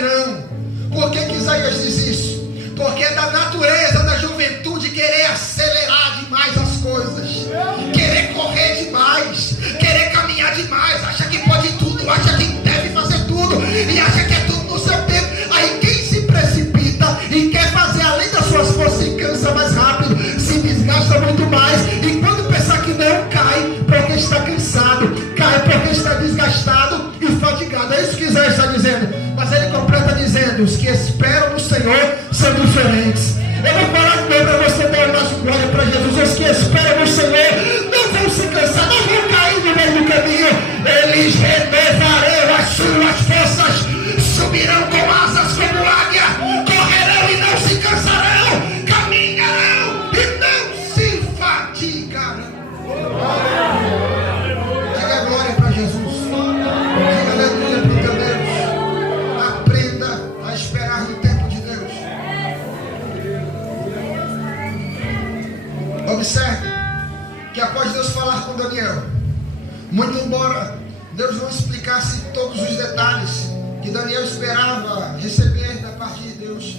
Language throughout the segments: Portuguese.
sairão. Por que Isaías diz isso? Porque é da natureza da juventude querer acelerar demais as coisas, querer correr demais, querer caminhar demais, acha que pode tudo, acha que deve fazer tudo, e acha que é tudo no seu tempo. Aí quem se precipita e quer fazer além das suas forças se cansa mais rápido, se desgasta muito mais, e quando pensar que não, cai porque está cansado, cai porque está desgastado e fatigado. É isso que Isaías está dizendo. Mas ele completa dizendo: os que esperam no Senhor são diferentes. Eu vou falar de novo para você dar o nosso glória para Jesus. Os que esperam no Senhor não vão se cansar, não vão cair no meio do caminho. Eles renovarão as suas forças, subirão com asas como águia, correrão e não se cansarão, caminharão e não se fatigarão. Diga glória para Jesus. Diga aleluia para o teu Deus. Aprenda a esperar no tempo de Deus. Observe que após Deus falar com Daniel, muito embora Deus não explicasse todos os detalhes que Daniel esperava receber da parte de Deus,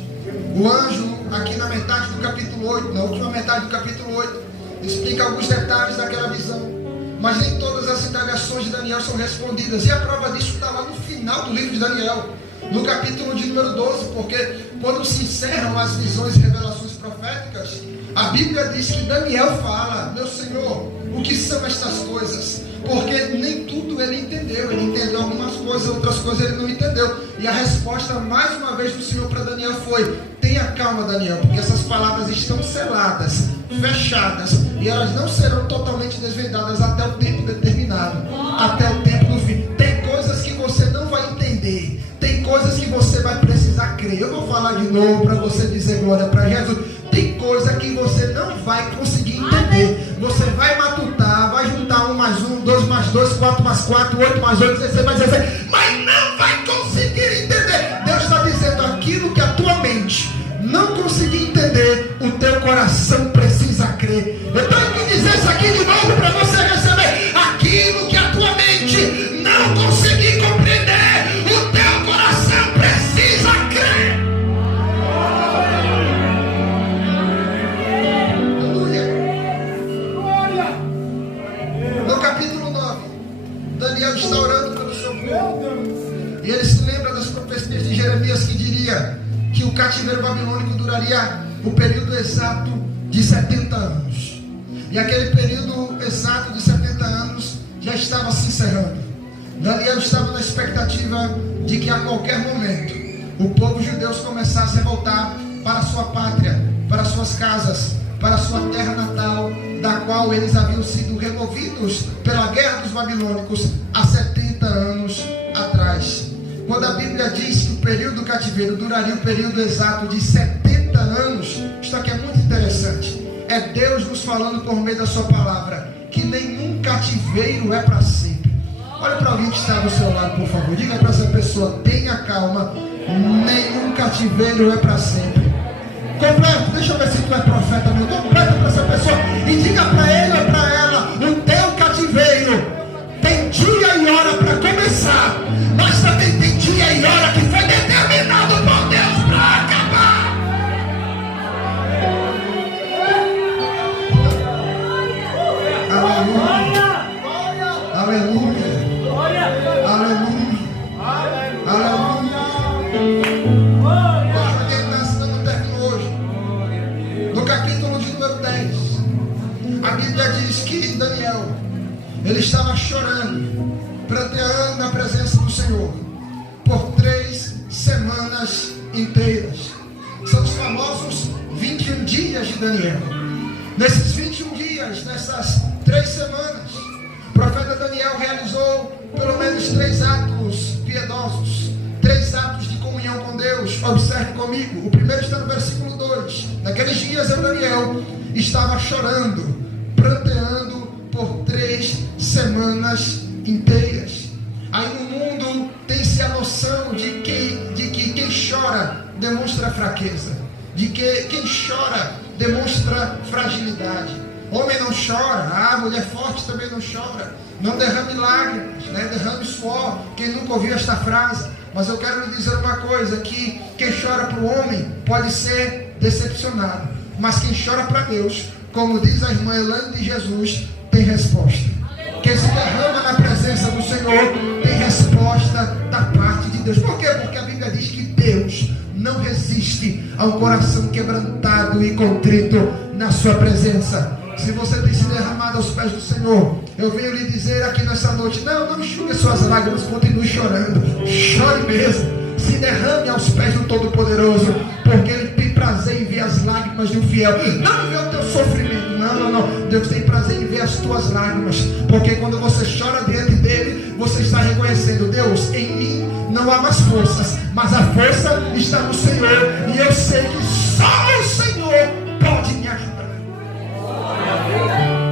o anjo, aqui na metade do capítulo 8, na última metade do capítulo 8, explica alguns detalhes daquela visão, mas nem todas as indagações de Daniel são respondidas, e a prova disso está lá no final do livro de Daniel, no capítulo de número 12, porque quando se encerram as visões e revelações proféticas, a Bíblia diz que Daniel fala: meu Senhor, o que são estas coisas? Porque nem tudo ele entendeu algumas coisas, outras coisas ele não entendeu, e a resposta mais uma vez do Senhor para Daniel foi: tenha calma, Daniel, porque essas palavras estão seladas, fechadas, e elas não serão totalmente desvendadas até o tempo determinado, até o tempo do fim. Tem coisas que você não vai entender, tem coisas que você vai precisar crer. Eu vou falar de novo para você dizer glória para Jesus. Tem coisa que você não vai conseguir entender. Você vai matutar, vai juntar 1 mais 1, 2 mais 2, 4 mais 4, 8 mais 8, 16 mais 16, mas não vai conseguir entender. Deus está dizendo: aquilo que a tua mente não conseguir entender, o teu coração precisa crer. Eu tenho que dizer isso aqui de novo para você receber. Aquilo que a tua mente não conseguir compreender, o teu coração precisa crer. Daniel está orando pelo seu povo, e ele se lembra das profecias de Jeremias, que diria que o cativeiro babilônico duraria o período exato de 70 anos, e aquele período exato de 70 anos já estava se encerrando. Daniel estava na expectativa de que a qualquer momento o povo judeu começasse a voltar para a sua pátria, para suas casas, para a sua terra natal, da qual eles haviam sido removidos pela guerra dos babilônicos há 70 anos atrás. Quando a Bíblia diz que o período do cativeiro duraria o período exato de 70 anos, isso aqui é muito interessante. É Deus nos falando por meio da sua palavra que nenhum cativeiro é para sempre. Olha para alguém que está do seu lado, por favor. Diga para essa pessoa: tenha calma, nenhum cativeiro é para sempre. Completo, deixa eu ver se tu é profeta, meu. Completa para essa pessoa e diga para ele ou para ela: o teu cativeiro tem dia e hora para começar, mas também tem dia e hora que foi determinado por Deus para acabar. Aleluia, aleluia, aleluia, aleluia. No capítulo de número 10, a Bíblia diz que Daniel, ele estava chorando, pranteando na presença do Senhor por 3 semanas inteiras. São os famosos 21 dias de Daniel. Nesses 21 dias, nessas 3 semanas, o profeta Daniel realizou pelo menos 3 atos piedosos, 3 atos de comunhão com Deus. Observe comigo. O primeiro está no versículo 2. Naqueles dias Daniel estava chorando, pranteando por 3 semanas inteiras. Aí no mundo tem-se a noção de que quem chora demonstra fraqueza, de que quem chora demonstra fragilidade. Homem não chora, a mulher forte também não chora. Não derrame lágrimas, né? Derrame suor. Quem nunca ouviu esta frase? Mas eu quero lhe dizer uma coisa, que quem chora para o homem pode ser decepcionado, mas quem chora para Deus, como diz a irmã Elaine de Jesus, tem resposta. Quem se derrama na presença do Senhor tem resposta da parte de Deus. Por quê? Porque a Bíblia diz que Deus não resiste a um coração quebrantado e contrito na sua presença. Se você tem se derramado aos pés do Senhor, eu venho lhe dizer aqui nessa noite, não enxugue suas lágrimas, continue chorando, chore mesmo, se derrame aos pés do Todo-Poderoso, porque Ele tem prazer em ver as lágrimas de um fiel, não ver o teu sofrimento, não, Deus tem prazer em ver as tuas lágrimas, porque quando você chora diante dEle, você está reconhecendo, Deus, em mim não há mais forças, mas a força está no Senhor, e eu sei que só o Senhor pode me ajudar.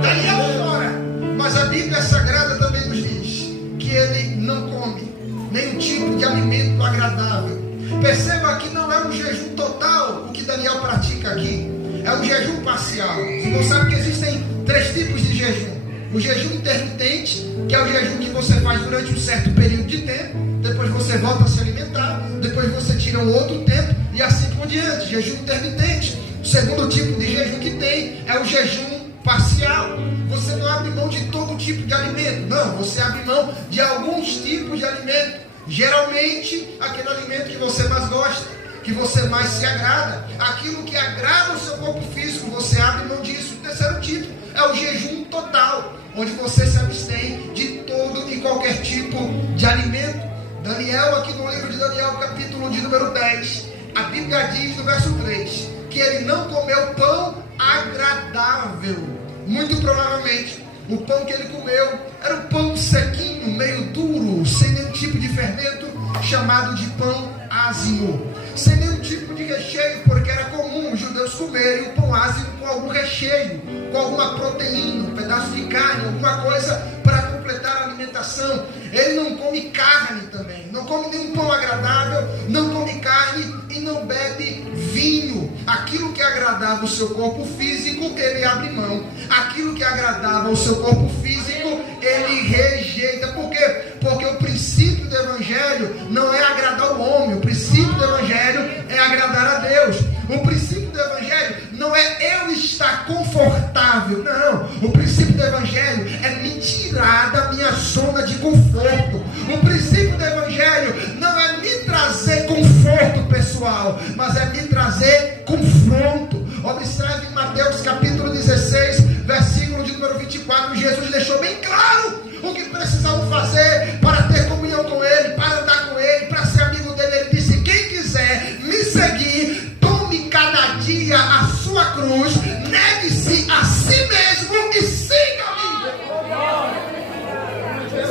Daniel chora, mas a Bíblia Sagrada também nos diz que ele não come nenhum tipo de alimento agradável. Perceba que não é um jejum total o que Daniel pratica aqui, é um jejum parcial. Você sabe que existem 3 tipos de jejum: o jejum intermitente, que é o jejum que você faz durante um certo período de tempo, depois você volta a se alimentar, depois você tira um outro tempo e assim por diante, jejum intermitente. O segundo tipo de jejum que tem é o jejum parcial. Você não abre mão de todo tipo de alimento, não, você abre mão de alguns tipos de alimento, geralmente aquele alimento que você mais gosta, que você mais se agrada, aquilo que agrada o seu corpo físico, você abre mão disso. O terceiro tipo é o jejum total, onde você se abstém de todo e qualquer tipo de alimento. Daniel, aqui no livro de Daniel, capítulo de número 10, a Bíblia diz no verso 3 que ele não comeu pão agradável. Muito provavelmente o pão que ele comeu era um pão sequinho, meio duro, sem nenhum tipo de fermento, chamado de pão ázimo, sem nenhum tipo de recheio, porque era comum os judeus comerem o pão ázimo com algum recheio, com alguma proteína, um pedaço de carne, alguma coisa para completar a alimentação. Ele não come carne também, não come nenhum pão agradável, não come carne e não bebe vinho. Aquilo que agradava o seu corpo físico, ele abre mão. Aquilo que agradava o seu corpo físico, ele rejeita. Por quê? Porque o princípio do Evangelho não é agradar o homem, o princípio do Evangelho é agradar a Deus. O princípio do Evangelho não é eu estar confortável, não. O princípio do Evangelho é me tirar da minha zona de conforto. O princípio do Evangelho não é me trazer conforto pessoal, mas é me trazer confronto. Observe em Mateus capítulo 16, versículo de número 24, Jesus deixou bem claro o que precisavam fazer para ter comunhão com Ele, para andar com Ele, para ser amigo dele. Ele disse: quem quiser me seguir, tome cada dia a sua cruz, negue-se a si mesmo e siga-me.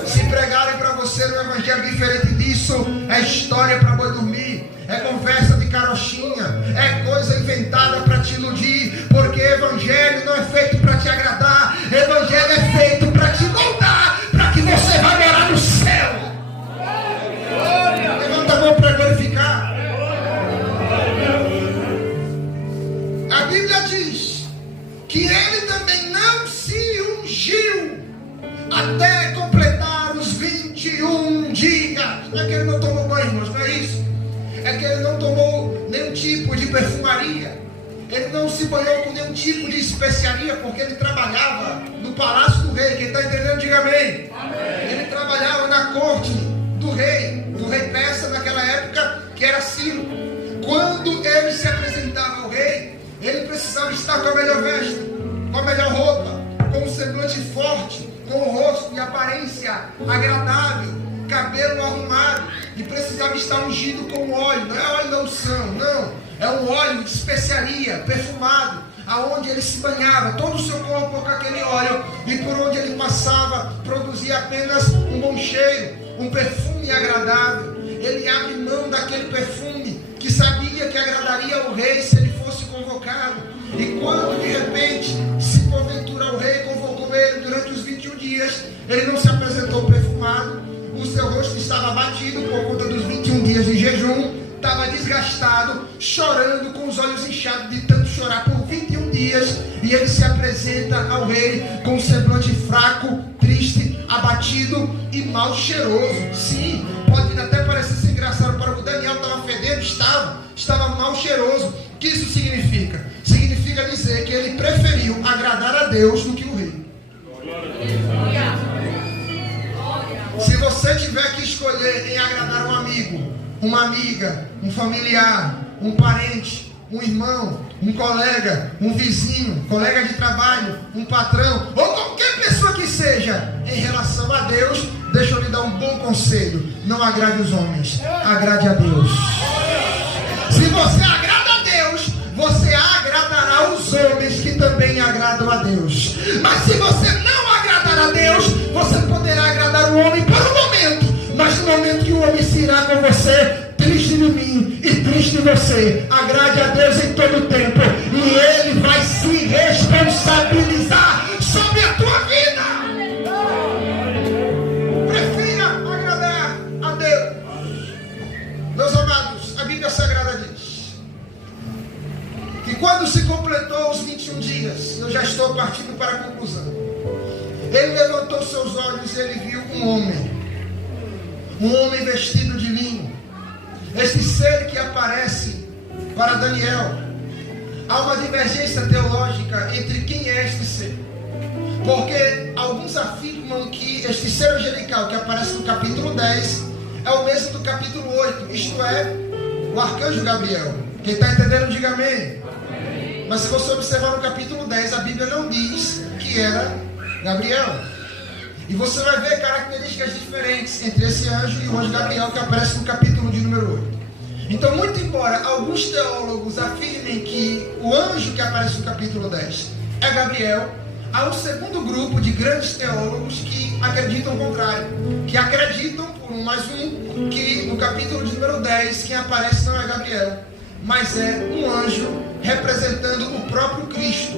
Se pregarem para você um evangelho diferente disso, é história para boi dormir, é conversa de carochinha, é coisa inventada para te iludir, porque evangelho não é feito para te agradar, evangelho é feito para te moldar, para que você vá morar no céu. Levanta a mão para glorificar. A Bíblia diz que ele também não se ungiu até completar os 21 dias. Não é que ele não tomou banho, irmãos, não é isso? É que ele não tomou nenhum tipo de perfumaria, ele não se banhou com nenhum tipo de especiaria, porque ele trabalhava no palácio do rei. Quem está entendendo, diga amém. Amém. Ele trabalhava na corte do rei Persa naquela época, que era Ciro. Quando ele se apresentava ao rei, ele precisava estar com a melhor veste, com a melhor roupa, com um semblante forte, com o rosto e aparência agradável, cabelo arrumado, e precisava estar ungido com óleo. Não é óleo da unção, não, é um óleo de especiaria, perfumado, aonde ele se banhava, todo o seu corpo com aquele óleo, e por onde ele passava, produzia apenas um bom cheiro, um perfume agradável. Ele abre mão daquele perfume que sabia que agradaria ao rei se ele fosse convocado. E quando de repente, se porventura o rei convocou ele durante os 21 dias, ele não se apresentou perfumado, o seu rosto estava abatido por conta dos 21 dias de jejum, estava desgastado, chorando, com os olhos inchados de tanto chorar por 21 dias, e ele se apresenta ao rei com um semblante fraco, triste, abatido e mal cheiroso. Sim, pode até parecer sem engraçado, para o Daniel estava fedendo, estava mal cheiroso. O que isso significa? Significa dizer que ele preferiu agradar a Deus do que o rei. Se você tiver que escolher em agradar um amigo, uma amiga, um familiar, um parente, um irmão, um colega, um vizinho, colega de trabalho, um patrão, ou qualquer pessoa que seja, em relação a Deus, deixa eu lhe dar um bom conselho: não agrade os homens, agrade a Deus. Se você agrada a Deus, você agradará os homens que também agradam a Deus. Mas se você não agradar a Deus, você poderá agradar o homem por um momento, mas no momento que o homem se irá com você, triste de mim e triste de você, agrade a Deus em todo o tempo, e Ele vai se responsabilizar sobre a tua vida. Prefira agradar a Deus. Meus amados, a Bíblia Sagrada diz que quando se completou os 21 dias, eu já estou partindo para a conclusão, ele levantou seus olhos e ele viu um homem vestido de linho. Este ser que aparece para Daniel, há uma divergência teológica entre quem é este ser, porque alguns afirmam que este ser angelical que aparece no capítulo 10 é o mesmo do capítulo 8, isto é, o arcanjo Gabriel. Quem está entendendo, diga amém. Mas se você observar no capítulo 10, a Bíblia não diz que era Gabriel. E você vai ver características diferentes entre esse anjo e o anjo Gabriel que aparece no capítulo de número 8. Então, muito embora alguns teólogos afirmem que o anjo que aparece no capítulo 10 é Gabriel, há um segundo grupo de grandes teólogos que acreditam o contrário, que acreditam, por um mais um, que no capítulo de número 10 quem aparece não é Gabriel, mas é um anjo representando o próprio Cristo.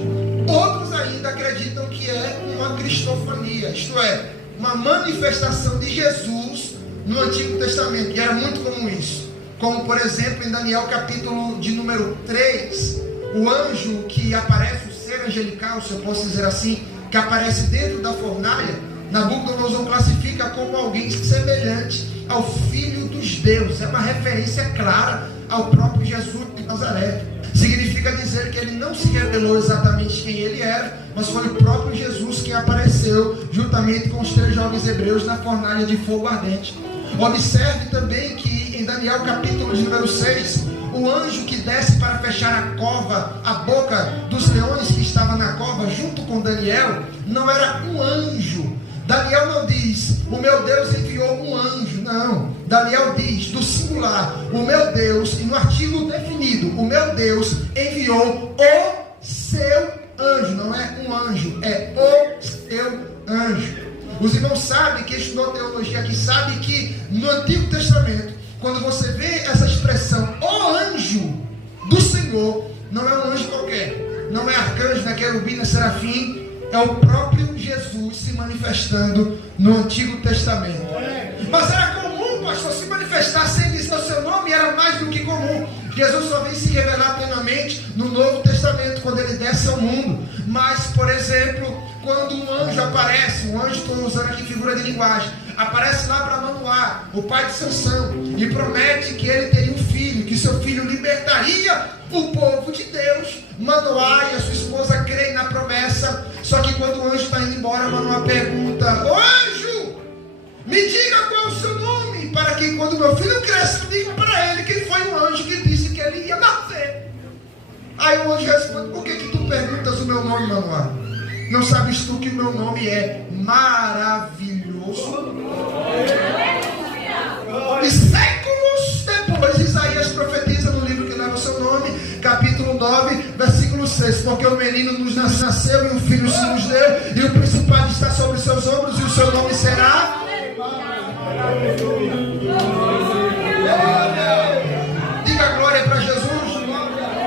Outros ainda acreditam que é uma cristofania, isto é, uma manifestação de Jesus no Antigo Testamento, e era muito comum isso. Como, por exemplo, em Daniel capítulo de número 3, o anjo que aparece, o ser angelical, se eu posso dizer assim, que aparece dentro da fornalha, Nabucodonosor classifica como alguém semelhante ao Filho dos Deuses. É uma referência clara ao próprio Jesus de Nazaré. Significa dizer que ele não se revelou exatamente quem ele era, mas foi o próprio Jesus quem apareceu juntamente com os 3 jovens hebreus na fornalha de fogo ardente. Observe também que em Daniel capítulo de número 6, o anjo que desce para fechar a cova, a boca dos leões que estava na cova junto com Daniel, não era um anjo. Daniel não diz, o meu Deus enviou um anjo, não. Daniel diz, do singular, o meu Deus, e no artigo definido, o meu Deus enviou o seu anjo, não é um anjo, é o seu anjo. Os irmãos sabem, que estudou teologia aqui, sabe que no Antigo Testamento, quando você vê essa expressão, o anjo do Senhor, não é um anjo qualquer, não é arcanjo, não é querubim, não é serafim, é o próprio Jesus se manifestando no Antigo Testamento. Mas era comum, pastor, se manifestar sem dizer o seu nome, era mais do que comum. Jesus só vem se revelar plenamente no Novo Testamento, quando ele desce ao mundo. Mas, por exemplo, quando um anjo aparece, um anjo, estou usando aqui figura de linguagem, aparece lá para Manoá, o pai de Sansão, e promete que ele teria um filho, que seu filho libertaria o povo de Deus. Manoá e a sua esposa creem na promessa, só que quando o anjo está indo embora, Manoá pergunta, ô anjo, me diga qual é o seu nome, para que quando meu filho cresça, eu diga para ele que foi um anjo que disse que ele ia nascer. Aí o anjo responde, por que tu perguntas o meu nome, Manoá? Não sabes tu que o meu nome é maravilhoso? E séculos depois, Isaías profetiza no livro que leva o seu nome, capítulo 9, versículo 6, porque o menino nos nasceu e um filho se nos deu, e o principado está sobre os seus ombros, e o seu nome será... Diga glória para Jesus.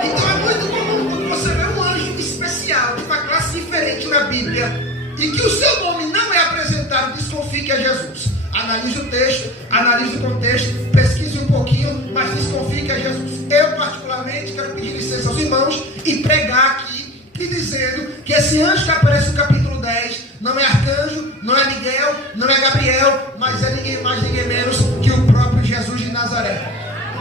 Então é muito comum quando você vê um anjo especial, de uma classe diferente na Bíblia, e que o seu nome não é apresentado, desconfie que é Jesus. Analise o texto, analise o contexto, pesquise um pouquinho, mas desconfie que é Jesus. Eu particularmente quero pedir licença aos irmãos e pregar aqui, e dizendo que esse anjo que aparece no capítulo 10 não é arcanjo, não é Miguel, não é Gabriel, mas é ninguém mais, ninguém menos que o próprio Jesus. Jesus de Nazaré.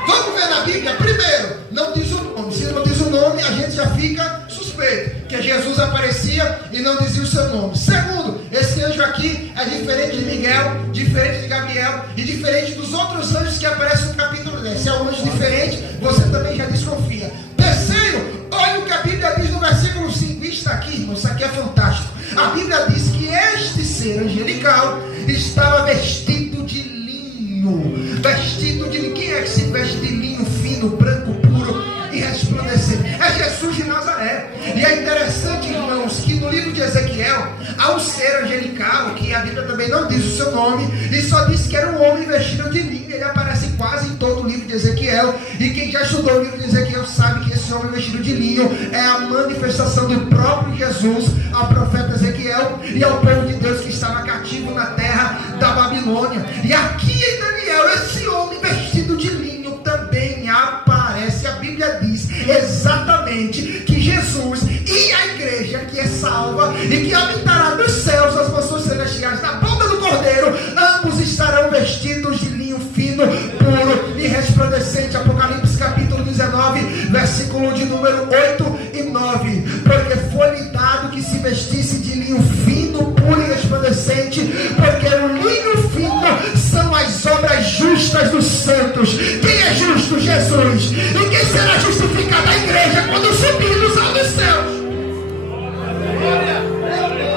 Vamos ver na Bíblia? Primeiro, não diz o nome. Se não diz o nome, a gente já fica suspeito, que Jesus aparecia e não dizia o seu nome. Segundo, esse anjo aqui é diferente de Miguel, diferente de Gabriel e diferente dos outros anjos que aparecem no capítulo 10. Se é um anjo diferente, você também já desconfia. Terceiro, olha o que a Bíblia diz no versículo 5. Isso aqui, irmão, isso aqui é fantástico. A Bíblia diz que este ser angelical estava vestido de linho. Vestido de linho. Quem é que se veste de linho fino, branco, puro e resplandecente? É Jesus de Nazaré. E é interessante, irmãos, que no livro de Ezequiel há um ser angelical, que a Bíblia também não diz o seu nome, e só diz que era um homem vestido de linho. Ele aparece quase em todo o livro de Ezequiel. E quem já estudou o livro de Ezequiel sabe que esse homem vestido de linho é a manifestação do próprio Jesus ao profeta Ezequiel e ao povo de Deus que estava cativo na terra da Babilônia. E aqui em Daniel, esse homem vestido de linho também aparece. A Bíblia diz exatamente que Jesus e a igreja que é salva e que habitará nos céus as mansões celestiais na boca do Cordeiro, ambos estarão vestidos de linho fino, puro e resplandecente. Apocalipse capítulo 19, versículo de número 8 e 9. Porque foi-lhe dado que se vestisse de linho fino, puro e resplandecente, porque o linho fino são as obras justas dos santos. Quem é justo? Jesus. E quem será justificado? A igreja quando subirmos ao dos céus.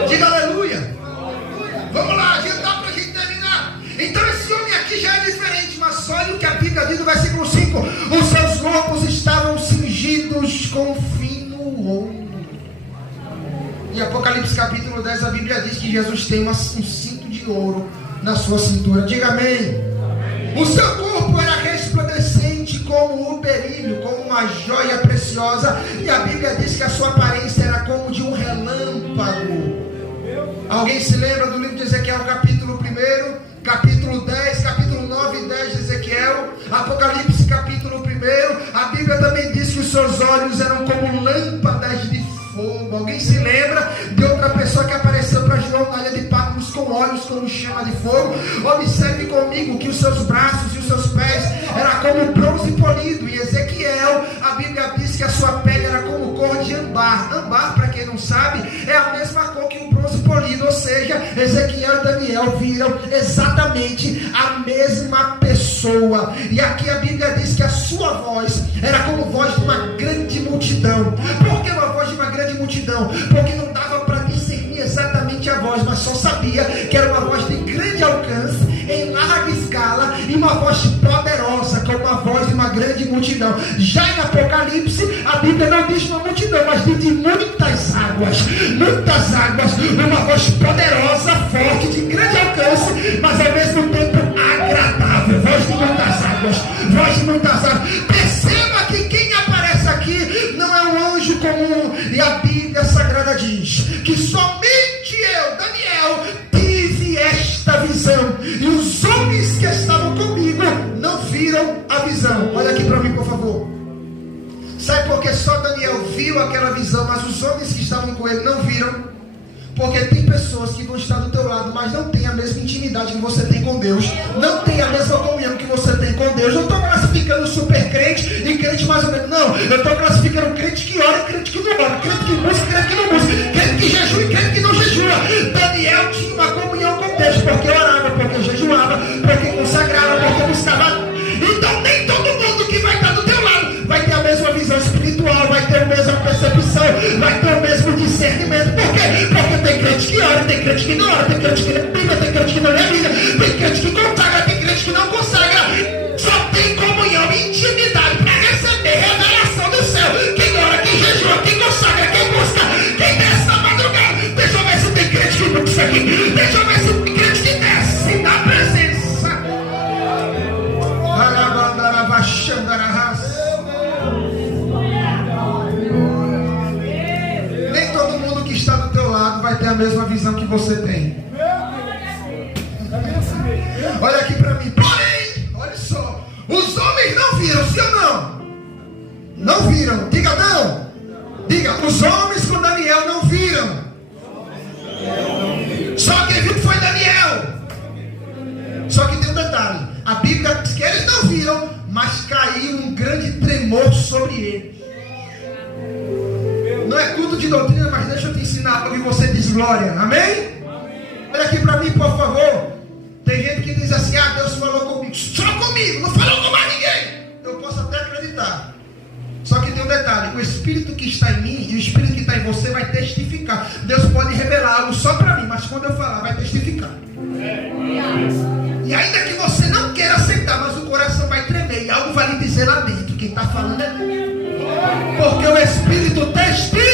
Diga aleluia. Vamos lá, já dá para a gente terminar. Então esse homem aqui já é diferente, mas olha o que a Bíblia diz no versículo 5. Os seus lombos estavam cingidos com fino ouro. Em Apocalipse capítulo 10 a Bíblia diz que Jesus tem um cinto de ouro na sua cintura. Diga amém. O seu corpo era resplandecente como o berílio, como uma joia preciosa. E a Bíblia diz que a sua aparência era como de um relâmpago. Alguém se lembra do livro de Ezequiel, capítulo 1, capítulo 10, capítulo 9 e 10 de Ezequiel? Apocalipse, capítulo 1. A Bíblia também diz que os seus olhos eram como lâmpadas de fogo. Alguém se lembra de outra pessoa que apareceu para João na ilha de Patmos com olhos como chama de fogo? Observe comigo que os seus braços e os seus pés eram como bronze polido. Em Ezequiel, a Bíblia diz que a sua pele era como cor de âmbar. Âmbar, para quem não sabe, é a mesma cor que o bronze polido. Ou seja, Ezequiel e Daniel viram exatamente a mesma pessoa. E aqui a Bíblia diz que a sua voz era como voz de uma grande multidão. Por que uma voz de uma grande multidão? Porque não dava para discernir exatamente a voz, mas só sabia que era uma voz de grande alcance, em larga escala, e uma voz poderosa, como uma voz de uma grande multidão. Já em Apocalipse, a Bíblia não diz uma multidão, mas diz de muitas águas, uma voz poderosa, forte, de grande alcance, mas ao mesmo tempo agradável. Voz de muitas águas. Perceba que quem aparece aqui não é um anjo comum. E a Bíblia Sagrada diz que somente eu, Daniel, tive esta visão. E os homens que estavam comigo não viram a visão. Olha aqui para mim, por favor. Sabe por que só Daniel viu aquela visão, mas os homens que estavam com ele não viram? Porque tem pessoas que vão estar do teu lado, mas não tem a mesma intimidade que você tem com Deus. Não tem a mesma comunhão que você tem com Deus. Eu estou classificando super crente e crente mais ou menos. Não, eu estou classificando crente que ora e crente que não ora. Crente que busca, crente que não busca. Crente que jejua e crente que não jejua. Daniel tinha uma comunhão com Deus, porque orava, porque jejuava, porque consagrava, porque buscava. Então nem todo mundo que vai estar do teu lado vai ter a mesma visão espiritual, vai ter a mesma percepção, vai ter o mesmo discernimento. Por quê? Porque tem crente que ora, tem crente que não ora, tem crente que lê Bíblia, tem crente que não lê Bíblia, tem crente que consagra, tem crente que não consagra. Só tem comunhão e intimidade para receber revelação do céu. Quem ora, quem jejua, quem consagra, quem busca, quem desce na madrugada. Deixa eu ver se tem crente que busca aqui. Deixa eu ver se tem crente que desce na presença. Nem todo mundo que está do teu lado vai ter a mesma visão que você tem. Olha aqui para mim. Porém, olha só, os homens não viram, sim ou não? Não viram. Diga não. Diga, os homens com Daniel não viram. Só quem viu foi Daniel. Só que tem um detalhe. A Bíblia diz que eles não mas caiu um grande tremor sobre eles. Não é culto de doutrina, mas deixa eu te ensinar algo e você diz glória. Amém? Olha aqui para mim, por favor. Tem gente que diz assim: ah, Deus falou comigo. Só comigo, não falou com mais ninguém. Eu posso até acreditar. Só que tem um detalhe: o Espírito que está em mim e o Espírito que está em você vai testificar. Deus pode revelar algo só para mim, mas quando eu falar, vai testificar. E ainda que você não queira aceitar, mas o coração vai tremer e algo vai lhe dizer lá dentro: quem está falando é Deus. Porque o Espírito testifica.